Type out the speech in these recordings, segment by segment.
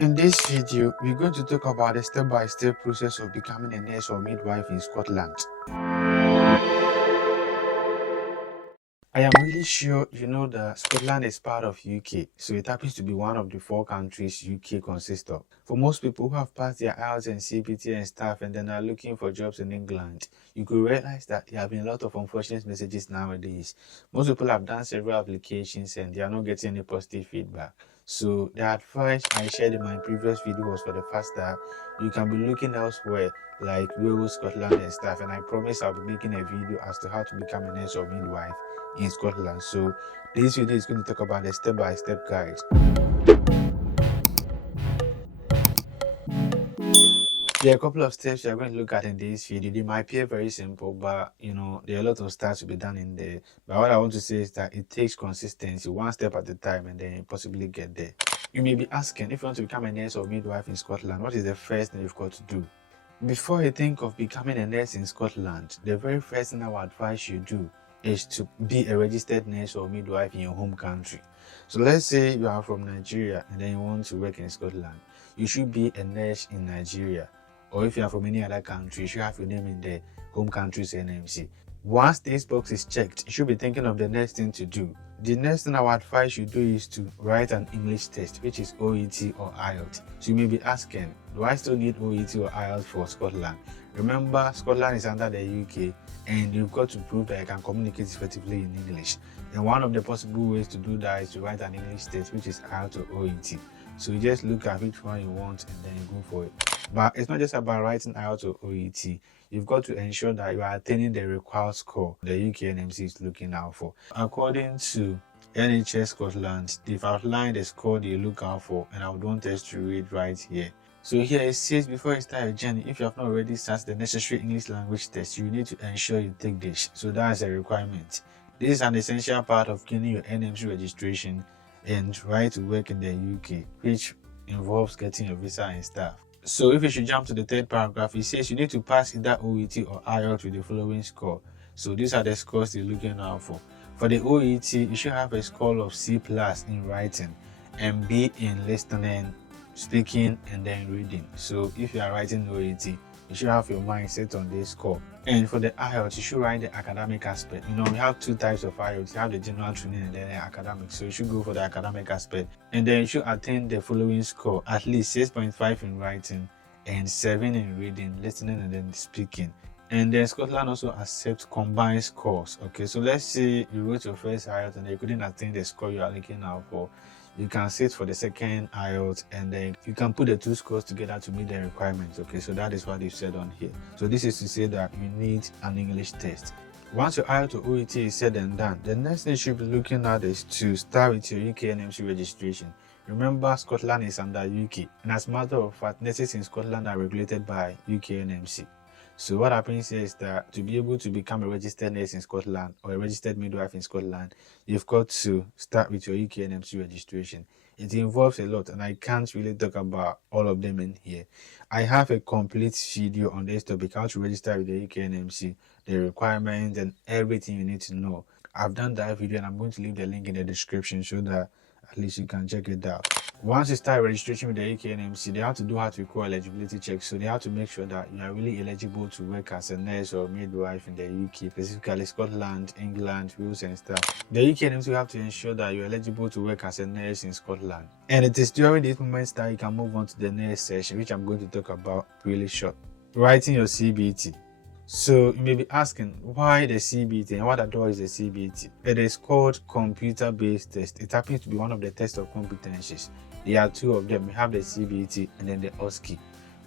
In this video, we're going to talk about the step-by-step process of becoming a nurse or midwife in Scotland. I am really sure you know that Scotland is part of UK, so it happens to be one of the 4 countries UK consists of. For most people who have passed their IELTS and CBT and stuff and then are looking for jobs in England, you could realize that there have been a lot of unfortunate messages nowadays. Most people have done several applications and they are not getting any positive feedback. So the advice I shared in my previous video was for the fact that you can be looking elsewhere like Wales, Scotland and stuff, and I promise I'll be making a video as to how to become a nurse or midwife in Scotland. So this video is going to talk about the step-by-step guide. There are a couple of steps you're going to look at in this video. They might appear very simple, but there are a lot of steps to be done in there. But what I want to say is that it takes consistency, one step at a time, and then you possibly get there. You may be asking, if you want to become a nurse or midwife in Scotland, what is the first thing you've got to do? Before you think of becoming a nurse in Scotland, the very first thing I would advise you do is to be a registered nurse or midwife in your home country. So let's say you are from Nigeria and then you want to work in Scotland. You should be a nurse in Nigeria. Or if you are from any other country, you should have your name in the home country's NMC. Once this box is checked, you should be thinking of the next thing to do. The next thing I would advise you do is to write an English test, which is OET or IELTS. So you may be asking, do I still need OET or IELTS for Scotland? Remember, Scotland is under the UK and you've got to prove that you can communicate effectively in English. And one of the possible ways to do that is to write an English test, which is IELTS or OET. So you just look at which one you want and then you go for it. But it's not just about writing IELTS or OET. You've got to ensure that you are attaining the required score the UK NMC is looking out for. According to NHS Scotland, they've outlined the score they look out for, and I would want us to read right here. So here it says, before you start your journey, if you have not already started the necessary English language test, you need to ensure you take this. So that's a requirement. This is an essential part of gaining your NMC registration and right to work in the UK, which involves getting your visa and stuff. So if you should jump to the third paragraph, it says you need to pass either OET or IELTS with the following score. So these are the scores you're looking out for. For the OET, you should have a score of C+ in writing and B in listening, speaking, and then reading. So if you are writing OET, you should have your mind set on this score. And for the IELTS, you should write the academic aspect. We have 2 types of IELTS. You have the general training and then the academic. So you should go for the academic aspect. And then you should attain the following score, at least 6.5 in writing and 7 in reading, listening, and then speaking. And then Scotland also accepts combined scores. Okay, so let's say you wrote your first IELTS and you couldn't attain the score you are looking out for. You can sit for the second IELTS and then you can put the 2 scores together to meet the requirements. Okay, so that is what they've said on here. So this is to say that you need an English test. Once your IELTS or OET is said and done, the next thing you should be looking at is to start with your UK NMC registration. Remember, Scotland is under UK, and as a matter of fact, nurses in Scotland are regulated by UK NMC. So what happens here is that to be able to become a registered nurse in Scotland or a registered midwife in Scotland, you've got to start with your UK NMC registration. It involves a lot and I can't really talk about all of them in here. I have a complete video on this topic, how to register with the UK NMC, the requirements and everything you need to know. I've done that video and I'm going to leave the link in the description so that at least you can check it out. Once you start registration with the UK NMC, they have to do what we call eligibility checks. So they have to make sure that you are really eligible to work as a nurse or midwife in the UK, specifically Scotland, England, Wales and stuff. The UK NMC will have to ensure that you're eligible to work as a nurse in Scotland. And it is during these moments that you can move on to the next session, which I'm going to talk about really short. Writing your CBT. So you may be asking, why the CBT and what is the CBT? It is called computer-based test. It happens to be one of the tests of competencies. There are 2 of them. We have the CBT and then the OSCE.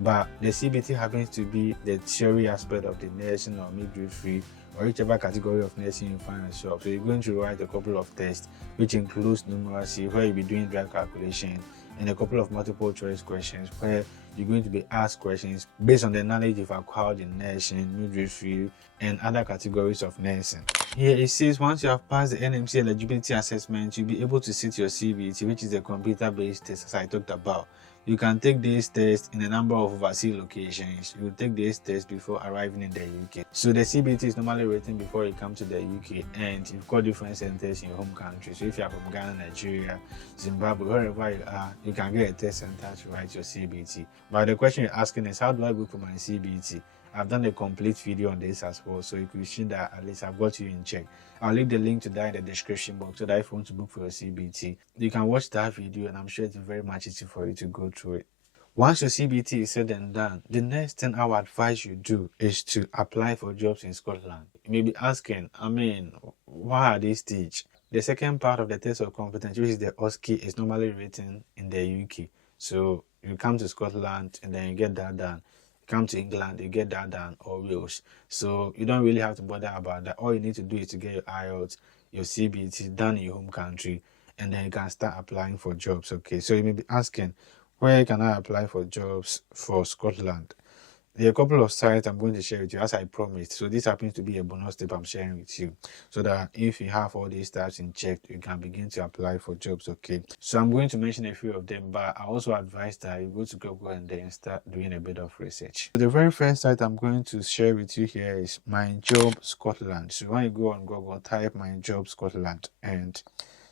But the CBT happens to be the theory aspect of the nursing or midwifery or whichever category of nursing you find yourself. So you're going to write a couple of tests, which includes numeracy, where you'll be doing dry calculation, and a couple of multiple choice questions where you're going to be asked questions based on the knowledge you've acquired in nursing, midwifery, and other categories of nursing. Here it says once you have passed the NMC eligibility assessment, you'll be able to sit your CBT, which is a computer-based test as I talked about. You can take this test in a number of overseas locations. You take this test before arriving in the UK. So the CBT is normally written before you come to the UK, and you've got different centers in your home country. So if you are from Ghana, Nigeria, Zimbabwe, wherever you are, you can get a test center to write your CBT. But the question you're asking is, how do I book for my CBT? I've done a complete video on this as well, so you can see that at least I've got you in check. I'll leave the link to that in the description box, so that if you want to book for your CBT, you can watch that video, and I'm sure it's very much easy for you to go through it. Once your CBT is said and done, the next thing I would advise you do is to apply for jobs in Scotland. You may be asking, why are they staged? The second part of the test of competence, which is the OSCE, is normally written in the UK. So you come to Scotland and then you get that done. You come to England, you get that done, or Wales. So you don't really have to bother about that. All you need to do is to get your IELTS, your CBT done in your home country, and then you can start applying for jobs. Okay, so you may be asking, where can I apply for jobs for Scotland? There are a couple of sites I'm going to share with you, as I promised. So this happens to be a bonus tip I'm sharing with you, so that if you have all these steps in check, you can begin to apply for jobs. Okay, so I'm going to mention a few of them, but I also advise that you go to Google and then start doing a bit of research. So the very first site I'm going to share with you here is My Job Scotland. So when you go on Google, type My Job Scotland, and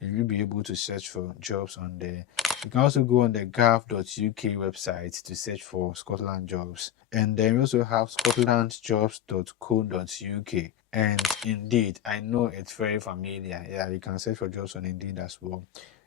you'll be able to search for jobs on there. You can also go on the gov.uk website to search for Scotland jobs. And then we also have scotlandjobs.co.uk. And Indeed, I know it's very familiar. Yeah, you can search for jobs on Indeed as well.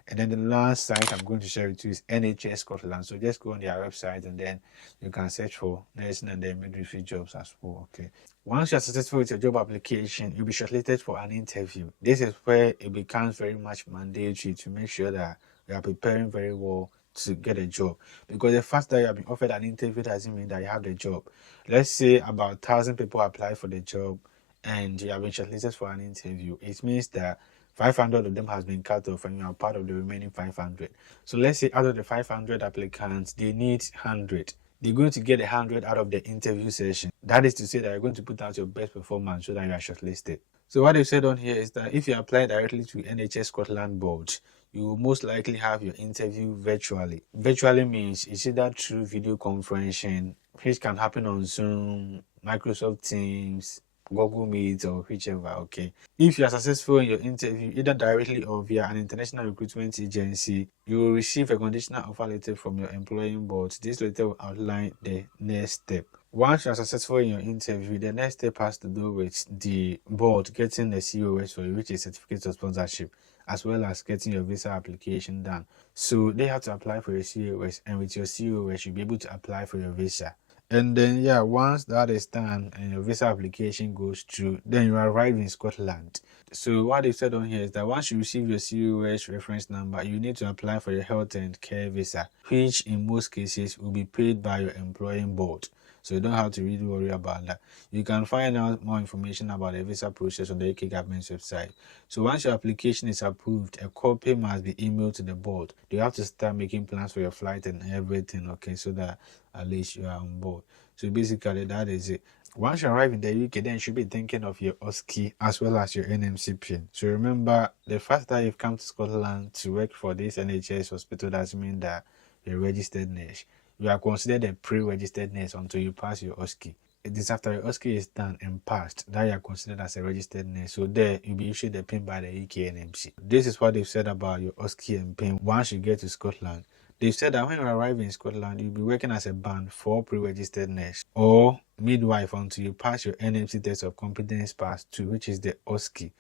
And then the last site I'm going to share with you is NHS Scotland. So just go on their website and then you can search for nursing and then midwifery jobs as well. Okay. Once you're successful with your job application, you'll be shortlisted for an interview. This is where it becomes very much mandatory to make sure that you are preparing very well to get a job. Because the fact that you have been offered an interview doesn't mean that you have the job. Let's say about 1,000 people apply for the job and you have been shortlisted for an interview. It means that 500 of them has been cut off and you are part of the remaining 500. So let's say out of the 500 applicants, they need 100. They're going to get 100 out of the interview session. That is to say that you're going to put out your best performance so that you are shortlisted. So what they've said on here is that if you apply directly to NHS Scotland Board, you will most likely have your interview virtually. Virtually means it's either through video conferencing, which can happen on Zoom, Microsoft Teams, Google Meet, or whichever. Okay. If you are successful in your interview, either directly or via an international recruitment agency, you will receive a conditional offer letter from your employing board. This letter will outline the next step. Once you are successful in your interview, the next step has to do with the board getting the COS for you, which is certificate of sponsorship, as well as getting your visa application done. So they have to apply for your COS, and with your COS, you'll be able to apply for your visa. And then, yeah, once that is done and your visa application goes through, then you arrive in Scotland. So what they said on here is that once you receive your COS reference number, you need to apply for your health and care visa, which in most cases will be paid by your employing board. So you don't have to really worry about that. You can find out more information about the visa process on the UK government's website. So once your application is approved, a copy must be emailed to the board. You have to start making plans for your flight and everything, okay, so that at least you are on board. So basically that is it. Once you arrive in the UK, then you should be thinking of your OSCE as well as your NMC pin. So remember, the fact that you've come to Scotland to work for this NHS hospital doesn't mean that you're a registered nurse. You are considered a pre-registered nurse until you pass your OSCE. It is after your OSCE is done and passed that you are considered as a registered nurse. So there you'll be issued a pin by the UK NMC. This is what they've said about your OSCE and pin once you get to Scotland. They've said that when you arrive in Scotland, you'll be working as a band 4 pre-registered nurse or midwife until you pass your NMC test of competence pass 2, which is the OSCE,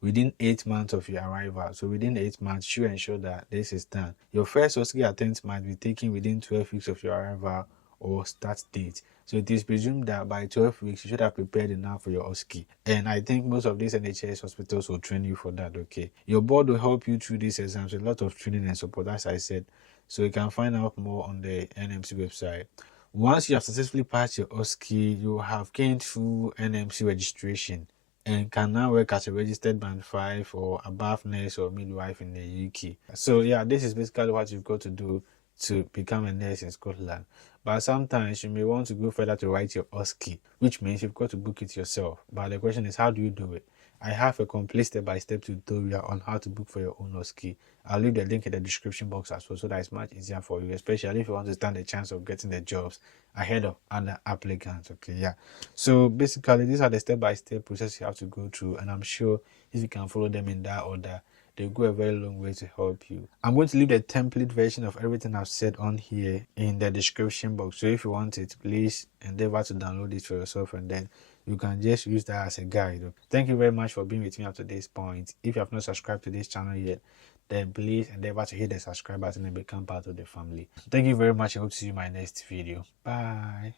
within 8 months of your arrival. So within 8 months, you ensure that this is done. Your first OSCE attempt might be taken within 12 weeks of your arrival or start date. So it is presumed that by 12 weeks, you should have prepared enough for your OSCE. And I think most of these NHS hospitals will train you for that, okay? Your board will help you through these exams with a lot of training and support, as I said. So you can find out more on the NMC website. Once you have successfully passed your OSCE, you have gained full NMC registration and can now work as a registered band 5 or above nurse or midwife in the UK. So yeah, this is basically what you've got to do to become a nurse in Scotland. But sometimes you may want to go further to write your OSCE, which means you've got to book it yourself. But the question is, how do you do it? I have a complete step-by-step tutorial on how to book for your own OSCE. I'll leave the link in the description box as well, so that it's much easier for you, especially if you want to stand a chance of getting the jobs ahead of other applicants. Okay, yeah. So basically, these are the step-by-step process you have to go through, and I'm sure if you can follow them in that order, they'll go a very long way to help you. I'm going to leave the template version of everything I've said on here in the description box. So if you want it, please endeavor to download it for yourself, and then you can just use that as a guide. Thank you very much for being with me up to this point. If you have not subscribed to this channel yet, then please endeavor to hit the subscribe button and become part of the family. Thank you very much. I hope to see you in my next video. Bye.